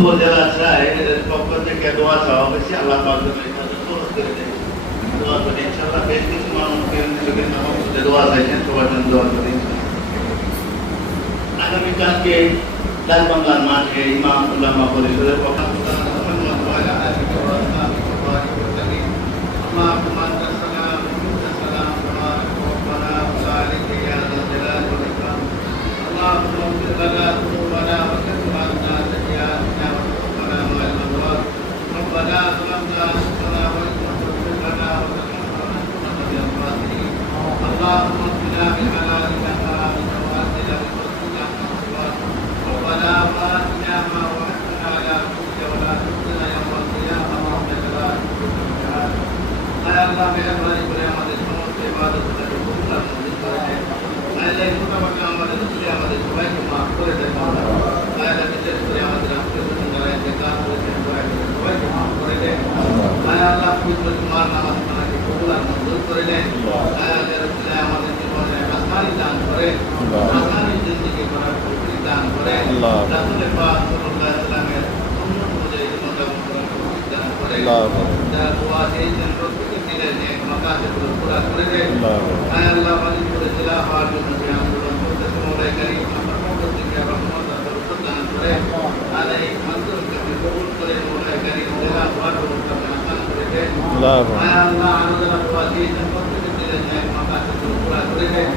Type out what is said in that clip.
উপজেলা চায়ের পক্ষ থেকে দোয়া চাওয়া হয়েছে, আল্লাহ পাক যেন এই কাজে খরচ করে দেয়। দোয়া করি ইনশাআল্লাহ। বেশ কিছু মানুষ দোয়া চাইছেন, সবার জন্য দোয়া করি। আগামীকালকে লালবাংলার মাঠে ইমাম উলামা পরিষদের পক্ষ থেকে মেহরবানি করে আমাদের সমস্ত ইবাদতটাকে কবুল আর মঞ্জুর করে দেন। আল্লাহ ছোটখাটো আমাদের রসুল আমাদের সবাইকে মাফ করে দেন। আল্লাহ বিশেষ করে আমাদের আত্মীয়স্বজন যারা ইন্তেকাল করেছেন সবাইকে মাফ করে দেন। আল্লাহ পবিত্র জুমার নামাজ আপনাকে কবুল আর মঞ্জুর করে দেন। আল্লাহ রসুল আমাদের জীবনে আসমানি দান করে, আসমানি জিন্দেগি করার তৌফিক দান করে। রাসূল পাক সাল্লাল্লাহু আলাইহি ওয়াসাল্লামের সুন্নাত অনুযায়ী জীবনযাপন করার তৌফিক দান করে। যারা দোয়া চেয়েছেন প্রত্যেকের দিনের নেক মাকাসিদগুলো পুরা করে দেন। আল্লাহ মালিক করে জেলা হওয়ার জন্য যে আন্দোলন করতেছে মওলাই কারীম আপনার পক্ষ থেকে রহমত আর বরকত দান করে। আল্লাহ এই আন্দোলনকে কবুল করে মওলাই কারীম জেলা হওয়ার ব্যবস্থা আসান করে দেন। আল্লাহ আরো যারা দোয়া চেয়েছেন প্রত্যেকের দিনের নেক মাকাসিদগুলো পুরা করে দেন।